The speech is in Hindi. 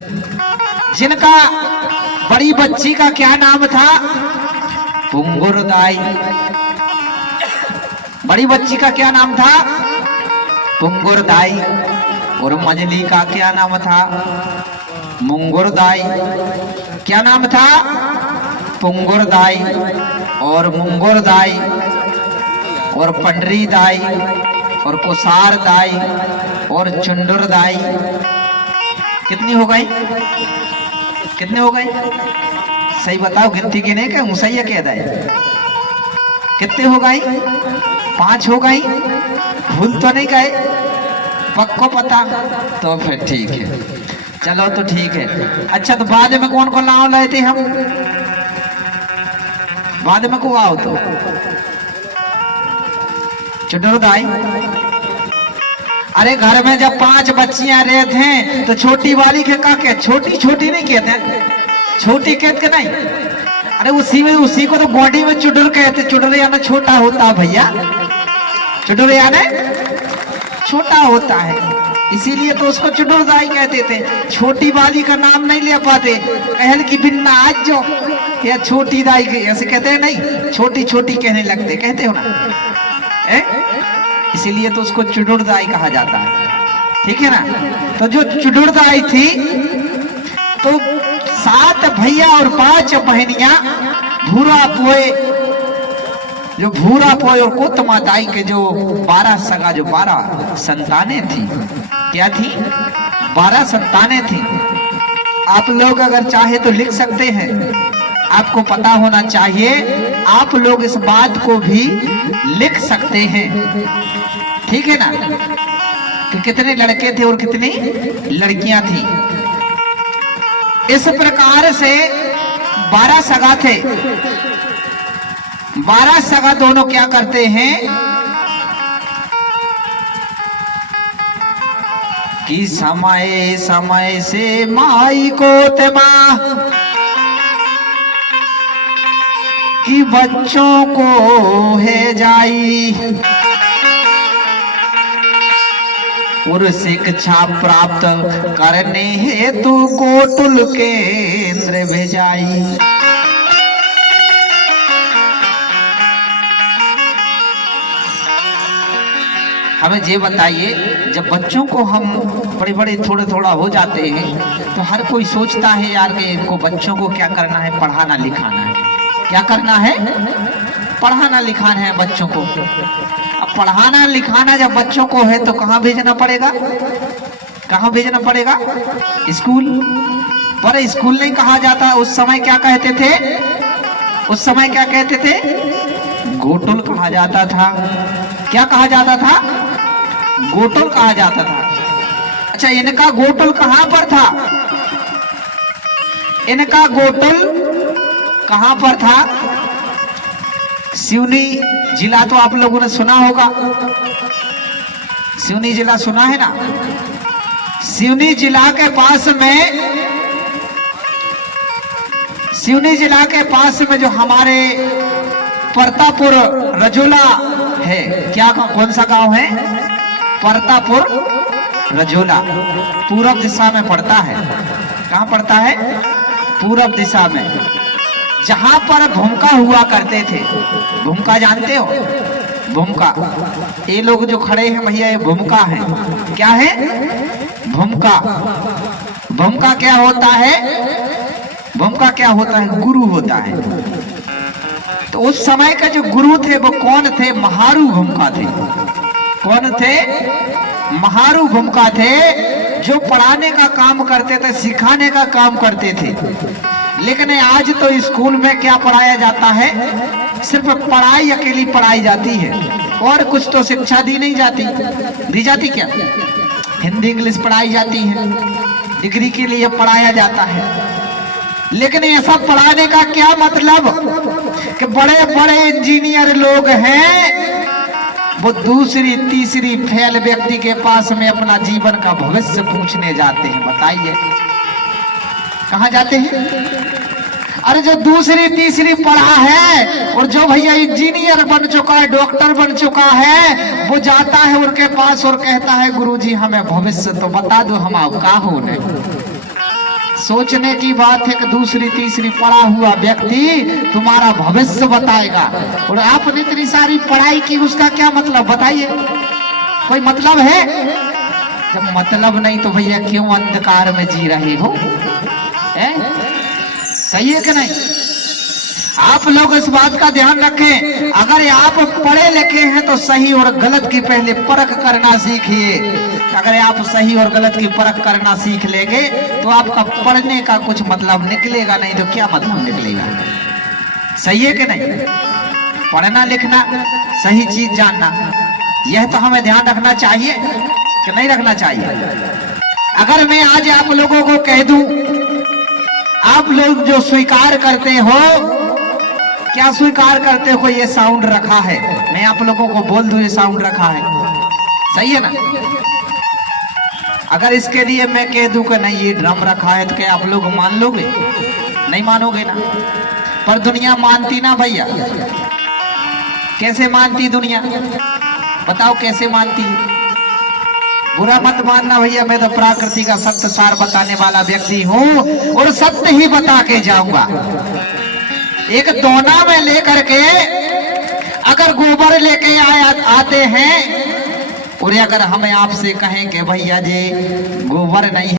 जिनका बड़ी बच्ची का क्या नाम था? पुंगुरदाई। बड़ी बच्ची का क्या नाम था? पुंगुरदाई। और मंजली का क्या नाम था? मुंगुरदाई। क्या नाम था? पुंगुरदाई और मुंगुरदाई और पंडरीदाई और कुसारदाई और चुंडुरदाई। कितनी हो गई? कितने हो गए? सही बताओ, गिनती गिने के मुसैया कह दे। कितने हो गई? 5 हो गई। भूल तो नहीं गए? पक्को पता? तो फिर ठीक है, चलो तो ठीक है। अच्छा, तो बाद में कौन कौन नाम लाए थे हम? बाद में को आओ तो चुंडुरदाई। अरे घर में जब 5 बच्चियां रहते हैं तो छोटी वाली के का के छोटी छोटी नहीं कहते, छोटी कहते नहीं। अरे उसी को तो बॉडी में चुडुर कहते। चुडुर यानी छोटा होता है भैया, चुडुर यानी छोटा होता है, इसीलिए तो उसको चुडुरदाई कहते थे। छोटी वाली का नाम नहीं ले पाते, कहल की बिन्ना आज जो या छोटी दाई के ऐसे कहते हैं, नहीं छोटी छोटी कहने लगते, कहते हो ना, इसीलिए तो उसको चुडुरदाई कहा जाता है, ठीक है ना। तो जो चुडुरदाई थी तो 7 भैया और 5 बहनियां भूरा पोए, जो भूरा पोए और कोतमा दाई के जो 12 सगा, जो 12 संतानें थी। क्या थी? 12 संतानें थी। आप लोग अगर चाहे तो लिख सकते हैं, आपको पता होना चाहिए, आप लोग इस बात को भी लिख सकते हैं, ठीक है ना, कि कितने लड़के थे और कितनी लड़कियां थी। इस प्रकार से 12 सगा थे। 12 सगा दोनों क्या करते हैं कि समय समय से माई को तेमा कि बच्चों को है जाई और शिक्षा प्राप्त करने हेतु कोटुल केंद्र भेजाई। हमें ये बताइए, जब बच्चों को हम बड़े बड़े थोड़े थोड़ा हो जाते हैं तो हर कोई सोचता है यार कि इनको बच्चों को क्या करना है? पढ़ाना लिखाना है। क्या करना है? पढ़ाना लिखाना है बच्चों को। अब पढ़ाना लिखाना जब बच्चों को है तो कहाँ भेजना पड़ेगा? कहाँ भेजना पड़ेगा? स्कूल। पर स्कूल नहीं कहा जाता, उस समय क्या कहते थे? उस समय क्या कहते थे? गोटुल कहा जाता था। क्या कहा जाता था? गोटुल कहा जाता था। अच्छा, इनका गोटुल कहां पर था? इनका गोटुल कहां पर था? सिवनी जिला तो आप लोगों ने सुना होगा, सिवनी जिला सुना है ना। सिवनी जिला के पास में, सिवनी जिला के पास में जो हमारे परतापुर रजोला है, क्या कौन सा गांव है? परतापुर रजोला, पूरब दिशा में पड़ता है। कहां पड़ता है? पूरब दिशा में, जहां पर भूमिका हुआ करते थे। भूमिका जानते हो? भूमिका, ये लोग जो खड़े हैं भैया, ये भूमिका है। क्या है? भूमिका। भूमिका क्या होता है? भूमिका क्या होता है? गुरु होता है। तो उस समय का जो गुरु थे वो कौन थे? महारू भूमिका थे। कौन थे? महारू भूमिका थे, जो पढ़ाने का काम करते थे, सिखाने का काम करते थे। लेकिन आज तो स्कूल में क्या पढ़ाया जाता है? सिर्फ पढ़ाई, अकेली पढ़ाई जाती है, और कुछ तो शिक्षा दी नहीं जाती। दी जाती क्या? हिंदी इंग्लिश पढ़ाई जाती है, डिग्री के लिए पढ़ाया जाता है। लेकिन ऐसा पढ़ाने का क्या मतलब कि बड़े बड़े इंजीनियर लोग हैं, वो दूसरी तीसरी फेल व्यक्ति के पास में अपना जीवन का भविष्य पूछने जाते हैं। बताइए कहां जाते हैं? अरे जो दूसरी तीसरी पढ़ा है और जो भैया इंजीनियर बन चुका है, डॉक्टर बन चुका है, वो जाता है उनके पास और कहता है गुरुजी हमें भविष्य तो बता दो, हम का हो नहीं। सोचने की बात है कि दूसरी तीसरी पढ़ा हुआ व्यक्ति तुम्हारा भविष्य बताएगा, और आपने इतनी सारी पढ़ाई की, उसका क्या मतलब बताइए? कोई मतलब है? जब मतलब नहीं तो भैया क्यों अंधकार में जी रहे हो? सही है कि नहीं? आप लोग इस बात का ध्यान रखें, अगर आप पढ़े लिखे हैं तो सही और गलत की पहले परख करना सीखिए। अगर आप सही और गलत की परख करना सीख लेंगे तो आपका पढ़ने का कुछ मतलब निकलेगा, नहीं तो क्या मतलब निकलेगा? सही है कि नहीं? पढ़ना लिखना, सही चीज जानना, यह तो हमें ध्यान रखना चाहिए कि नहीं रखना चाहिए? अगर मैं आज आप लोगों को कह दूं, आप लोग जो स्वीकार करते हो, क्या स्वीकार करते हो? ये साउंड रखा है, मैं आप लोगों को बोल दूं ये साउंड रखा है, सही है ना? अगर इसके लिए मैं कह दूं कि नहीं ये ड्रम रखा है, तो क्या आप लोग मान लोगे? नहीं मानोगे ना। पर दुनिया मानती ना भैया। कैसे मानती दुनिया? बताओ कैसे मानती है? बुरा मत मानना भैया, मैं तो प्रकृति का सत्य सार बताने वाला व्यक्ति हूं और सत्य ही बता के जाऊंगा। एक दोना में लेकर के अगर गोबर लेके आते हैं, और अगर हमें आपसे कहें कि भैया जी गोबर नहीं